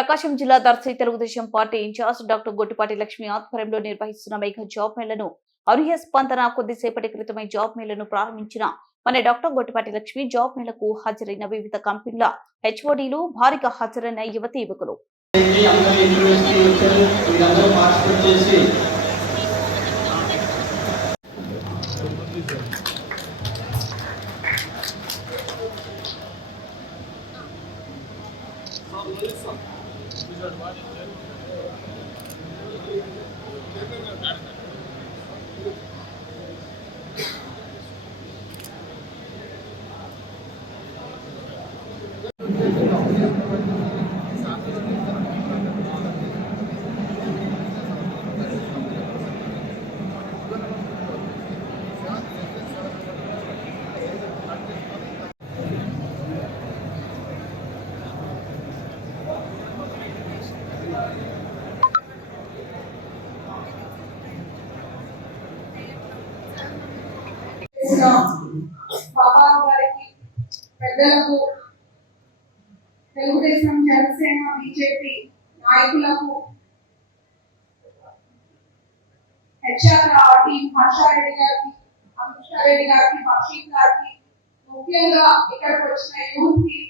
ప్రకాశం జిల్లా Darsi Telugu Desam party incharge doctor Gottipati Lakshmi ఆధ్వర్యంలో నిర్వహిస్తున్న మెగా జాబ్ మేళను అనూహ్య స్పందన. కొద్దిసేపటి క్రితమే జాబ్ మేళను ప్రారంభించిన మన డాక్టర్ గొట్టిపాటి లక్ష్మి జాబ్ మేళకు హాజరైన వివిధ కంపెనీల హెచ్ఓడీలు, భారీగా హాజరైన యువతి యువకులు. బాబా గారికి, పెద్దలకు, తెలుగుదేశం, జనసేన, బీజేపీ నాయకులకు, హెచ్ఆర్ టీం హర్షారెడ్డి గారికి, అనుష్కారెడ్డి గారికి, బషీర్ గారికి, ముఖ్యంగా ఇక్కడికి వచ్చిన యూత్ కి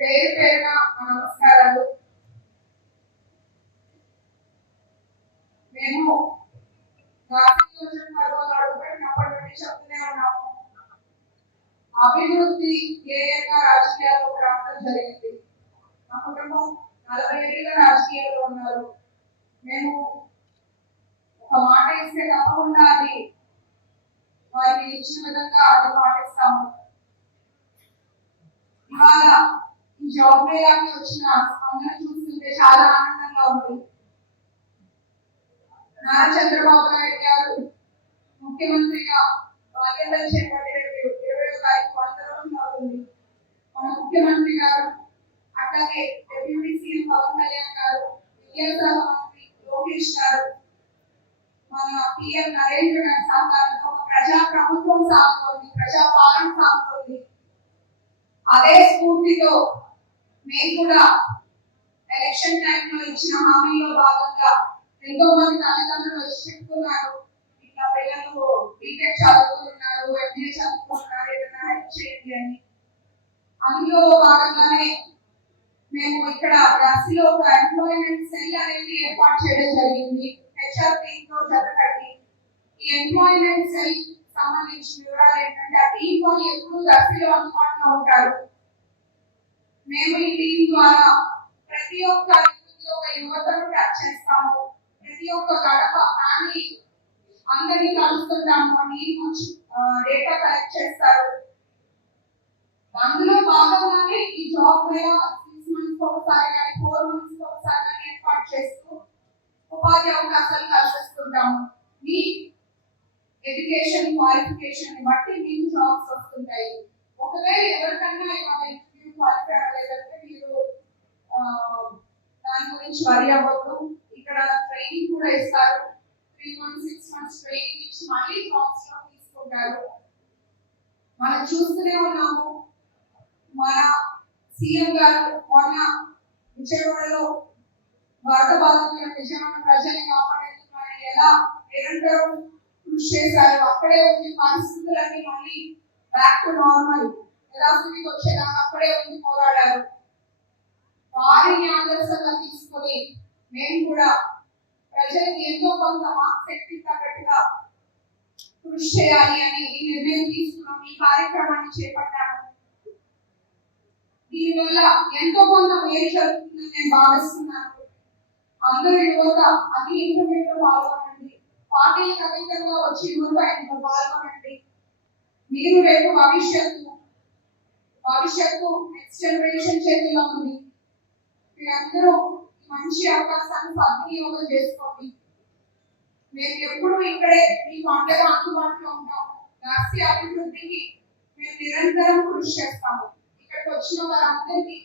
పేరు పేరున నమస్కారాలు. మేము చెప్తూనే ఉన్నాము, అభివృద్ధి ధ్యేయంగా రాజకీయాల్లో రావడం జరిగింది. మా కుటుంబం 40 ఏళ్ళ రాజకీయాల్లో ఉన్నారు. మేము ఒక మాట ఇస్తే తప్పకుండా అది వారికి ఇచ్చిన విధంగా అది పాటిస్తాము. ఇవాళ ఈ జాబ్ మేళాకి వచ్చిన స్పందన చూస్తుంటే చాలా ఆనందంగా ఉంది. నారా చంద్రబాబు నాయుడు గారు ముఖ్యమంత్రిగా బాధ్యతలు చేపట్టి 20వ తారీఖు 100 రోజులు అవుతుంది. మన ముఖ్యమంత్రి గారు, అట్లాగే డిప్యూటీ సీఎం పవన్ కళ్యాణ్ గారు, విద్యాశాఖ మంత్రి లోకేష్ గారు, మన పిఎం నరేంద్ర గారి సహకారంతో ఒక ప్రజా ప్రభుత్వం సాగుతోంది, ప్రజా పాలన సాగుతోంది. అదే స్ఫూర్తితో మేము కూడా ఎలక్షన్ టైంలో ఇచ్చిన హామీలో భాగంగా ఎంతో మంది తల్లిదండ్రులు వచ్చి చెప్తున్నారు, ఇట్లా పిల్లలు బీటెక్ చదువుతున్నారు, ఎంబీఏ చదువుతున్నారు, ఏదైనా హెల్ప్ చేయండి అని. అందులో భాగంగానే మేము ఇక్కడ దర్శిలో ఒక ఎంప్లాయ్మెంట్ సెల్ అనేది ఏర్పాటు చేయడం జరిగింది. హెచ్ఆర్ టీమ్ తో జతకట్టి ఈ ఎంప్లాయ్మెంట్ సెల్ సంబంధించిన వివరాలు ఏంటంటే, ఆ టీమ్ వాళ్ళు ఎప్పుడు దర్శిలో అందుబాటులో ఉంటారు. మేము ఈ టీం ద్వారా ప్రతి ఒక్క యువతను ట్యాప్ చేస్తాము, ప్రతి ఒక్క గడప ఫ్యామిలీ అందరినీ కలుస్తుంటాము. డేటా కలెక్ట్ చేస్తారు. అందులో భాగంగానే ఈ జాబ్ మీద 6 మంత్స్ ఒకసారి కానీ 4 మంత్స్ ఒకసారి కానీ ఏర్పాటు చేస్తూ ఉపాధి అవకాశాలు కల్పిస్తుంటాము. మీ ఎడ్యుకేషన్ క్వాలిఫికేషన్ బట్టి మీకు జాబ్స్ వస్తుంటాయి. ఒకవేళ ఎవరికైనా ఇవాళ ఇంటర్వ్యూ క్వాలిఫై అవ్వలేదంటే మీరు దాని గురించి వరి అవ్వద్దు. ఇక్కడ ట్రైనింగ్ కూడా ఇస్తారు. 3 months 6 months ట్రైనింగ్ ఇచ్చి మళ్ళీ జాబ్స్ లో తీసుకుంటారు. మనం చూస్తూనే ఉన్నాము, మన సీఎం గారు మొన్న విజయవాడలో వరద బాధితుల నిజమైన ప్రజల్ని కాపాడేందుకు ఆయన ఎలా నిరంతరం కృషి చేశారు. అక్కడే ఉంది పరిస్థితులన్నీ మళ్ళీ బ్యాక్ టు నార్మల్ యథాస్థితికి వచ్చేదాకా అక్కడే ఉంది పోరాడారు. వారిని ఆదర్శంగా తీసుకొని మేము కూడా ప్రజలకు ఎంతో కొంత శక్తి తగ్గట్టుగా కృషి చేయాలి అని ఈ నిర్ణయం తీసుకున్నాం. ఈ కార్యక్రమాన్ని చేపట్టాము. దీనివల్ల ఎంతో కొంత మేలు జరుగుతుందని నేను భావిస్తున్నాను. అందరూ యువత అన్ని ఇంటర్వ్యూలో పాల్గొనండి, పార్టీలకు అతీతంగా వచ్చి యువత ఇంట్లో పాల్గొనండి. మీరు రేపు భవిష్యత్తు నెక్స్ట్ జనరేషన్ చేతిలో ఉంది. మీరందరూ మంచి అవకాశాన్ని సద్వినియోగం చేసుకోండి. మేము ఎప్పుడు ఇక్కడే మీకు అండగా అందుబాటులో ఉంటాము. దర్శి అభివృద్ధికి మేము నిరంతరం కృషి చేస్తాము. ఇక్కడికి వచ్చిన వారందరికీ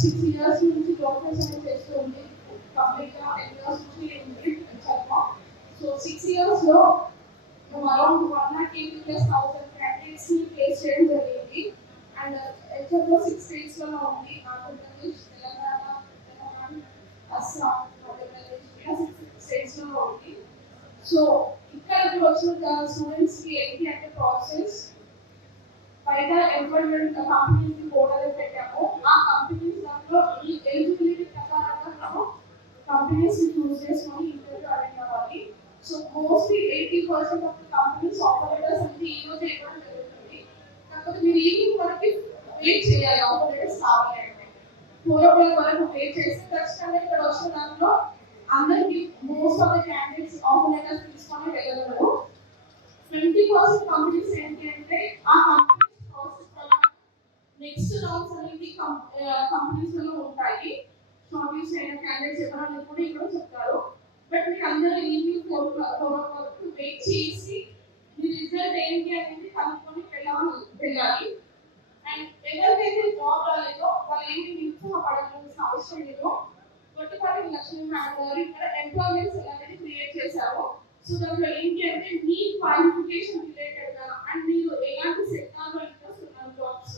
6 years నుంచి ప్రొఫెషన్ చేస్తుంది. కంప్లీట్ గా 10 years నుంచి సో 6 years లో అరౌండ్ 180,000 candidates ని ప్లేస్ చేయడం జరిగింది. అండ్ హెచ్ఆర్ లో 6 states లో ఉంది. ఆంధ్రప్రదేశ్, తెలంగాణ, సో ఇక్కడ వచ్చిన స్టూడెంట్స్ కి ఏంటి అంటే ప్రాసెస్ బయట ఎంప్లాయ్మెంట్ కంపెనీస్ పోర్టల్ పెట్టాము. ఆ కంపెనీస్ దాంట్లో ఈ ఎలిజిబిలిటీ ప్రకారంగా మనం కంపెనీస్ చూస్ చేసుకొని ఇంటర్వ్యూ అటెండ్ అవ్వాలి. So mostly 80% of companies offer letters అంటే ఈ రోజు ఇవ్వడం జరుగుతుంది. కాకపోతే మీరు ఈవినింగ్ వరకు వెయిట్ చేయాలి ఆఫర్ లెటర్స్ కావాలి అంటే 4 o'clock వరకు వెయిట్ చేసి ఖచ్చితంగా ఇక్కడ వచ్చిన దాంట్లో అందరికి most of the candidates offer letters తీసుకొని వెళ్ళగలరు. 20% కంపెనీస్ ఏంటి అంటే ఆ కంపెనీస్ ప్రాసెస్ ప్రకారం నెక్స్ట్ రౌండ్స్ అనేది కంపెనీస్ లో ఉంటాయి. షార్ట్ లిస్ట్ అయిన క్యాండిడేట్స్ ఎవరైనా కూడా ఇక్కడ చెప్తారు. బట్ మీరు అందరూ ఈవినింగ్ 4 o'clock వరకు వెయిట్ చేసి మీ రిజల్ట్ ఏంటి అనేది కనుక్కొని వెళ్ళాలి. అండ్ ఎవరికైతే జాబ్ రాలేదో వాళ్ళు ఏంటి నిరుత్సాహపడాల్సిన అవసరం లేదు. గొట్టిపాటి లక్ష్మీ మేడం గారు ఇక్కడ ఎంప్లాయ్మెంట్ సెల్ అనేది క్రియేట్ చేశారు. సో దాంట్లో ఏంటి అంటే మీ క్వాలిఫికేషన్ రిలేటెడ్ గా అండ్ మీరు ఎలాంటి సెక్టార్ లో ఇంట్రెస్ట్ ఉన్నారు జాబ్స్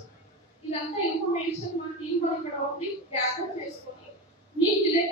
ఇదంతా ఇన్ఫర్మేషన్ మన టీం వాళ్ళు ఇక్కడ ఒకటి గ్యాదర్ చేసుకొని మీకు రిలేటెడ్